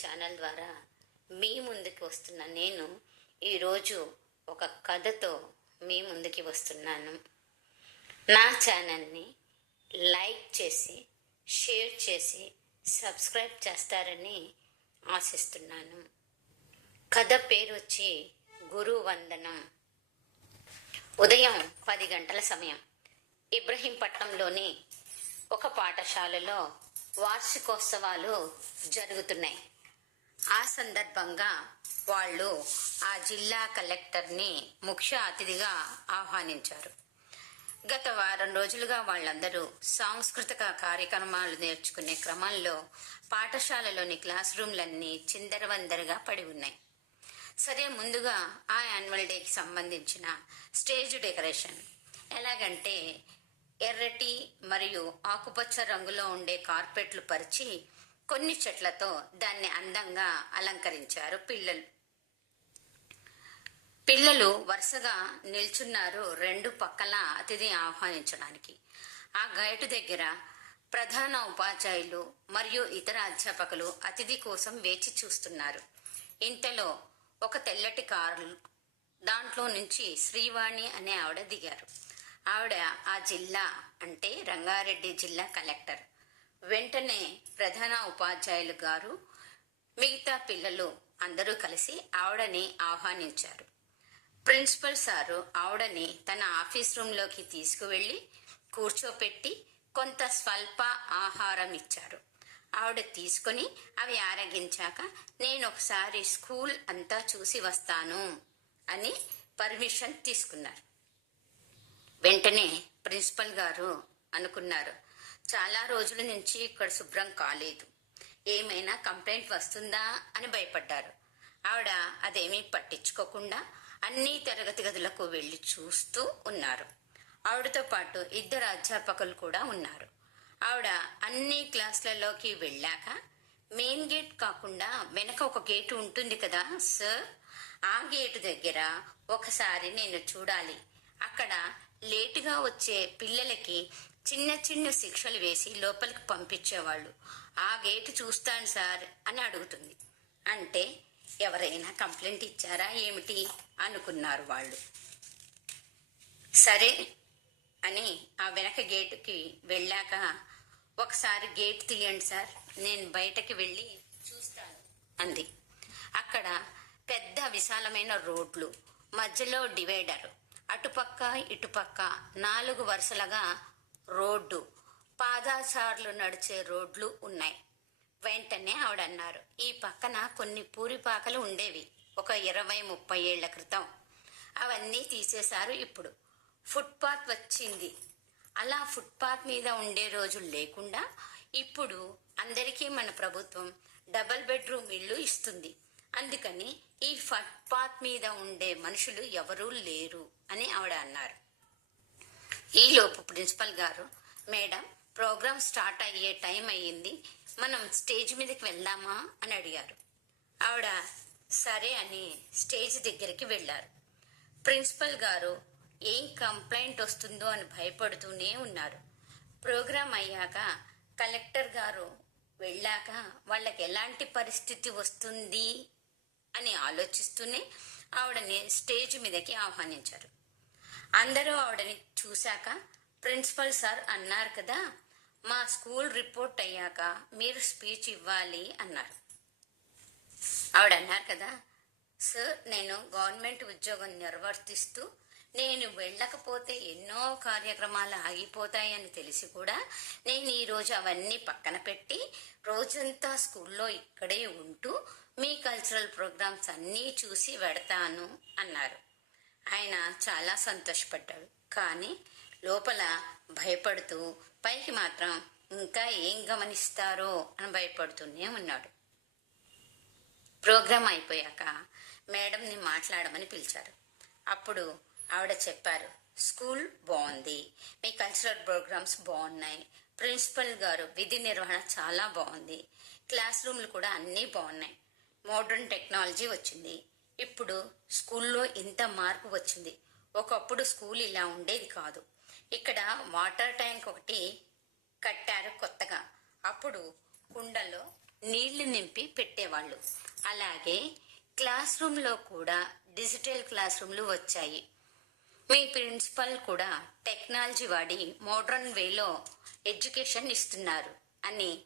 Channel ద్వారా మీ ముందుకు వస్తున్న నేను ఈరోజు ఒక కథతో మీ ముందుకి వస్తున్నాను. నా ఛానల్ని లైక్ చేసి షేర్ చేసి సబ్స్క్రైబ్ చేస్తారని ఆశిస్తున్నాను. కథ పేరు వచ్చి గురు వందనం. ఉదయం పది గంటల సమయం. ఇబ్రహీంపట్నంలోని ఒక పాఠశాలలో వార్షికోత్సవాలు జరుగుతున్నాయి. ఆ సందర్భంగా వాళ్ళు ఆ జిల్లా కలెక్టర్ని ముఖ్య అతిథిగా ఆహ్వానించారు. గత వారం రోజులుగా వాళ్ళందరూ సాంస్కృతిక కార్యక్రమాలు నేర్చుకునే క్రమంలో పాఠశాలలోని క్లాస్ రూమ్లన్నీ చిందరవందరగా పడి ఉన్నాయి. సరే ముందుగా ఆ యాన్యువల్ డేకి సంబంధించిన స్టేజ్ డెకరేషన్. ఎలాగంటే ఎర్రటి మరియు ఆకుపచ్చ రంగులో ఉండే కార్పెట్లు పరిచి కొన్ని చెట్లతో దాన్ని అందంగా అలంకరించారు పిల్లలు. పిల్లలు వరుసగా నిల్చున్నారు రెండు పక్కల అతిథి ఆహ్వానించడానికి. ఆ గైటు దగ్గర ప్రధాన ఉపాధ్యాయులు మరియు ఇతర అధ్యాపకులు అతిథి కోసం వేచి చూస్తున్నారు. ఇంతలో ఒక తెల్లటి కారు దాంట్లో నుంచి శ్రీవాణి అనే ఆవిడ దిగారు. ఆవిడ ఆ జిల్లా అంటే రంగారెడ్డి జిల్లా కలెక్టర్. వెంటనే ప్రధాన ఉపాధ్యాయులు గారు మిగతా పిల్లలు అందరూ కలిసి ఆవిడని ఆహ్వానించారు. ప్రిన్సిపల్ సారు ఆవిడని తన ఆఫీస్ రూమ్లోకి తీసుకువెళ్ళి కూర్చోపెట్టి కొంత స్వల్ప ఆహారం ఇచ్చారు. ఆవిడ తీసుకొని అవి ఆరగించాక నేను ఒకసారి స్కూల్ అంతా చూసి వస్తాను అని పర్మిషన్ తీసుకున్నారు. వెంటనే ప్రిన్సిపల్ గారు అనుకున్నారు. చాలా రోజుల నుంచి ఇక్కడ శుభ్రం కాలేదు. ఏమైనా కంప్లైంట్ వస్తుందా అని భయపడ్డారు. ఆవిడ అదేమీ పట్టించుకోకుండా అన్ని తరగతి గదులకు వెళ్ళి చూస్తూ ఉన్నారు. ఆవిడతో పాటు ఇద్దరు అధ్యాపకులు కూడా ఉన్నారు. ఆవిడ అన్ని క్లాసులలోకి వెళ్ళాక మెయిన్ గేట్ కాకుండా వెనక ఒక గేటు ఉంటుంది కదా సార్? ఆ గేటు దగ్గర ఒకసారి నేను చూడాలి. అక్కడ లేటుగా వచ్చే పిల్లలకి చిన్న చిన్న శిక్షలు వేసి లోపలికి పంపించేవాళ్ళు. ఆ గేటు చూస్తాను సార్ అని అడుగుతుంది. అంటే ఎవరైనా కంప్లైంట్ ఇచ్చారా ఏమిటి? అనుకున్నారు వాళ్ళు. సరే అని ఆ వెనక గేటుకి వెళ్ళాక ఒకసారి గేట్ తీయండి సార్ నేను బయటకి వెళ్ళి చూస్తాను అంది. అక్కడ పెద్ద విశాలమైన రోడ్లు మధ్యలో డివైడర్. అటుపక్క ఇటుపక్క నాలుగు వరుసలుగా రోడ్డు. పాదాచారులు నడిచే రోడ్లు ఉన్నాయి. వెంటనే ఆవిడ అన్నారు ఈ పక్కన కొన్ని పూరిపాకలు ఉండేవి. ఒక ఇరవై ముప్పై ఏళ్ళ క్రితం. అవన్నీ తీసేశారు ఇప్పుడు. ఫుట్పాత్ వచ్చింది. అలా ఫుట్పాత్ మీద ఉండే రోజులు లేకుండా ఇప్పుడు అందరికీ మన ప్రభుత్వం డబల్ బెడ్రూమ్ ఇల్లు ఇస్తుంది. అందుకని ఈ ఫుట్పాత్ మీద ఉండే మనుషులు ఎవరూ లేరు అని ఆవిడ అన్నారు. ఈలోపు ప్రిన్సిపల్ గారు మేడం ప్రోగ్రామ్ స్టార్ట్ అయ్యే టైం అయ్యింది. మనం స్టేజ్ మీదకి వెళ్దామా? అని అడిగారు. ఆవిడ సరే అని స్టేజ్ దగ్గరికి వెళ్ళారు. ప్రిన్సిపల్ గారు ఏం కంప్లైంట్ వస్తుందో అని భయపడుతూనే ఉన్నారు. ప్రోగ్రాం అయ్యాక కలెక్టర్ గారు వెళ్ళాక వాళ్ళకి ఎలాంటి పరిస్థితి వస్తుంది? అని ఆలోచిస్తూనే ఆవిడని స్టేజ్ మీదకి ఆహ్వానించారు. అందరూ ఆవిడని చూశాక ప్రిన్సిపల్ సార్ అన్నారు కదా మా స్కూల్ రిపోర్ట్ అయ్యాక మీరు స్పీచ్ ఇవ్వాలి అన్నారు. ఆవిడ అన్నారు కదా సార్ నేను గవర్నమెంట్ ఉద్యోగం నిర్వర్తిస్తూ నేను వెళ్ళకపోతే ఎన్నో కార్యక్రమాలు ఆగిపోతాయని తెలిసి కూడా నేను ఈరోజు అవన్నీ పక్కన పెట్టి రోజంతా స్కూల్లో ఇక్కడే ఉంటూ మీ కల్చరల్ ప్రోగ్రామ్స్ అన్నీ చూసి వెడతాను అన్నారు. ఆయన చాలా సంతోషపడ్డాడు. కానీ లోపల భయపడుతూ పైకి మాత్రం ఇంకా ఏం గమనిస్తారో అని భయపడుతూనే ఉన్నాడు. ప్రోగ్రాం అయిపోయాక మేడంని మాట్లాడమని పిలిచారు. అప్పుడు ఆవిడ చెప్పారు స్కూల్ బాగుంది మీ కల్చరల్ ప్రోగ్రామ్స్ బాగున్నాయి ప్రిన్సిపల్ గారు విధి నిర్వహణ చాలా బాగుంది క్లాస్ రూమ్లు కూడా అన్నీ బాగున్నాయి మోడర్న్ టెక్నాలజీ వచ్చింది ఇప్పుడు స్కూల్లో ఇంత మార్పు వచ్చింది. ఒకప్పుడు స్కూల్ ఇలా ఉండేది కాదు. ఇక్కడ వాటర్ ట్యాంక్ ఒకటి కట్టారు కొత్తగా. అప్పుడు కుండలో నీళ్ళు నింపి పెట్టేవాళ్ళు. అలాగే క్లాస్ రూమ్లో కూడా డిజిటల్ క్లాస్ రూమ్లు వచ్చాయి. మీ ప్రిన్సిపల్ కూడా టెక్నాలజీ వాడి మోడ్రన్ వేలో ఎడ్యుకేషన్ ఇస్తున్నారు అని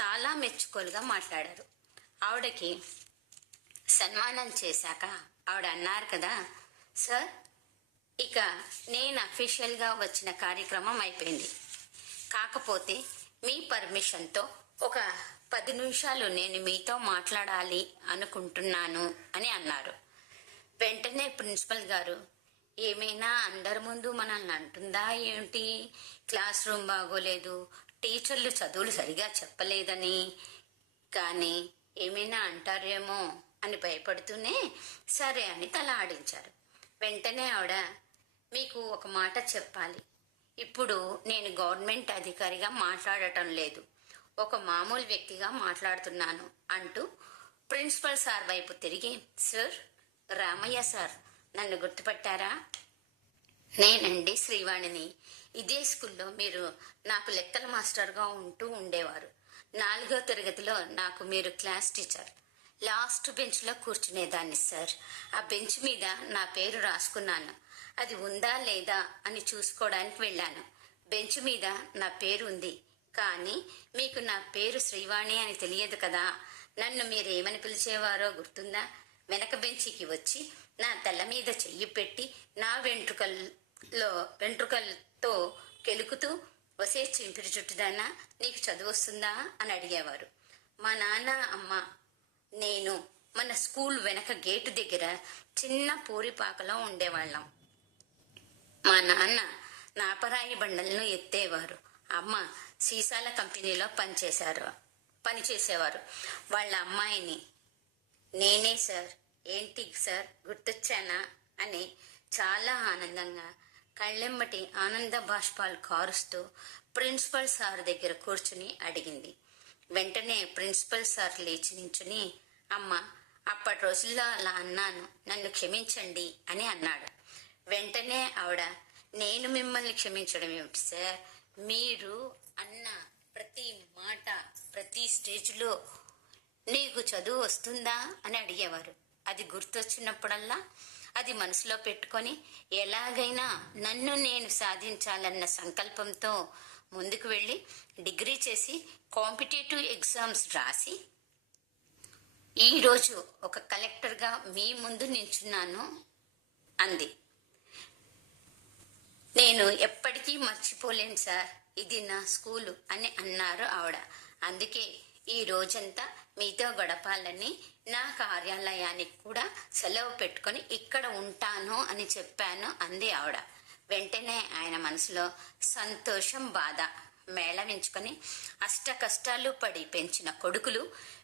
చాలా మెచ్చుకోలుగా మాట్లాడారు. ఆవిడకి సన్మానం చేశాక ఆవిడ అన్నారు కదా. సార్ ఇక నేను అఫీషియల్గా వచ్చిన కార్యక్రమం అయిపోయింది. కాకపోతే మీ పర్మిషన్తో ఒక పది నిమిషాలు నేను మీతో మాట్లాడాలి అనుకుంటున్నాను అని అన్నారు. వెంటనే ప్రిన్సిపల్ గారు ఏమైనా అందరి ముందు మనల్ని అంటుందా ఏంటి? క్లాస్ రూమ్ బాగోలేదు టీచర్లు చదువులు సరిగా చెప్పలేదని. కానీ ఏమైనా అంటారేమో? అని భయపడుతూనే సరే అని తల ఆడించారు. వెంటనే ఆవిడ మీకు ఒక మాట చెప్పాలి. ఇప్పుడు నేను గవర్నమెంట్ అధికారిగా మాట్లాడటం లేదు. ఒక మామూలు వ్యక్తిగా మాట్లాడుతున్నాను అంటూ ప్రిన్సిపల్ సార్ వైపు తిరిగి సార్ రామయ్య సార్ నన్ను గుర్తుపట్టారా? నేనండి శ్రీవాణిని. ఇదే స్కూల్లో మీరు నాకు లెక్కల మాస్టర్గా ఉంటూ ఉండేవారు. నాలుగో తరగతిలో నాకు మీరు క్లాస్ టీచర్. లాస్ట్ బెంచ్లో కూర్చునేదాన్ని సార్. ఆ బెంచ్ మీద నా పేరు రాసుకున్నాను. అది ఉందా లేదా అని చూసుకోవడానికి వెళ్ళాను. బెంచ్ మీద నా పేరు ఉంది. కానీ మీకు నా పేరు శ్రీవాణి అని తెలియదు కదా. నన్ను మీరేమని పిలిచేవారో గుర్తుందా? వెనక బెంచికి వచ్చి నా తల మీద చెయ్యి పెట్టి నా వెంట్రుకల్లో వెంట్రుకలతో కెలుకుతూ వసే చింపిరి చుట్టుదానా నీకు చదువు వస్తుందా? అని అడిగేవారు. మా నాన్న అమ్మ నేను మన స్కూల్ వెనక గేటు దగ్గర చిన్న పూరిపాకలో ఉండేవాళ్ళం. మా నాన్న నాపరాయి బండలను ఎత్తేవారు. అమ్మ సీసాల కంపెనీలో పనిచేశారు. పనిచేసేవారు. వాళ్ళ అమ్మాయిని నేనే సార్ ఏంటి సార్ గుర్తొచ్చానా? అని చాలా ఆనందంగా కళ్ళెమ్మటి ఆనంద బాష్పాలు కారుస్తూ ప్రిన్సిపల్ సార్ దగ్గర కూర్చుని అడిగింది. వెంటనే ప్రిన్సిపల్ సార్ లేచి నించుని అమ్మ అప్పటి రోజుల్లో అలా అన్నాను. నన్ను క్షమించండి అని అన్నాడు. వెంటనే ఆవిడ నేను మిమ్మల్ని క్షమించడం ఏమిటి సార్? మీరు అన్న ప్రతి మాట ప్రతి స్టేజ్లో నీకు చదువు వస్తుందా? అని అడిగేవారు. అది గుర్తొచ్చినప్పుడల్లా అది మనసులో పెట్టుకొని ఎలాగైనా నన్ను నేను సాధించాలన్న సంకల్పంతో ముందుకు వెళ్ళి డిగ్రీ చేసి కాంపిటేటివ్ ఎగ్జామ్స్ రాసి ఈరోజు ఒక కలెక్టర్గా మీ ముందు నించున్నాను అంది. నేను ఎప్పటికీ మర్చిపోలేను సార్ ఇది నా స్కూలు అని అన్నారు ఆవిడ. అందుకే ఈ రోజంతా మీతో గడపాలని నా కార్యాలయానికి కూడా సెలవు పెట్టుకొని ఇక్కడ ఉంటాను అని చెప్పాను అంది ఆవిడ. వెంటనే ఆయన మనసులో సంతోషం బాధ మేళవించుకొని అష్ట కష్టాలు పడి పెంచిన కొడుకులు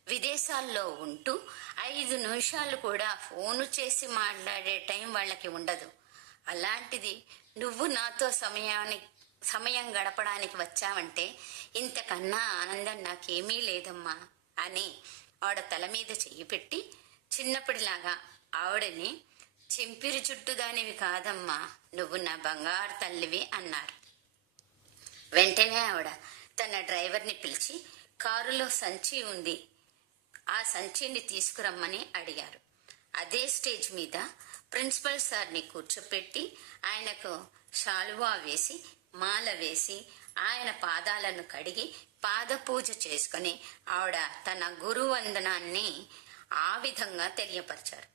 విదేశాల్లో ఉంటూ ఐదు నిమిషాలు కూడా ఫోను చేసి మాట్లాడే టైం వాళ్ళకి ఉండదు. అలాంటిది నువ్వు నాతో సమయానికి సమయం గడపడానికి వచ్చావంటే ఇంతకన్నా ఆనందం నాకేమీ లేదమ్మా అని ఆవిడ తల మీద చెయ్యి పెట్టి చిన్నప్పటిలాగా ఆవిడని చెంపిరి చుట్టు దానివి కాదమ్మా నువ్వు నా బంగారు తల్లివి అన్నారు. వెంటనే ఆవిడ తన డ్రైవర్ని పిలిచి కారులో సంచి ఉంది. ఆ సంచిని తీసుకురమ్మని అడిగారు. అదే స్టేజ్ మీద ప్రిన్సిపల్ సార్ని కూర్చోపెట్టి ఆయనకు శాలువా వేసి మాల వేసి ఆయన పాదాలను కడిగి పాదపూజ చేసుకుని చేసుకొని ఆవిడ తన గురువందనాన్ని ఆ విధంగా తెలియపరిచారు.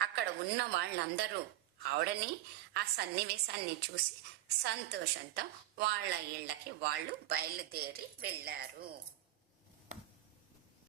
అక్కడ ఉన్న వాళ్ళందరూ ఆవిడని ఆ సన్నివేశాన్ని చూసి సంతోషంతో వాళ్ళ ఇళ్ళకి వాళ్ళు బయలుదేరి వెళ్ళారు.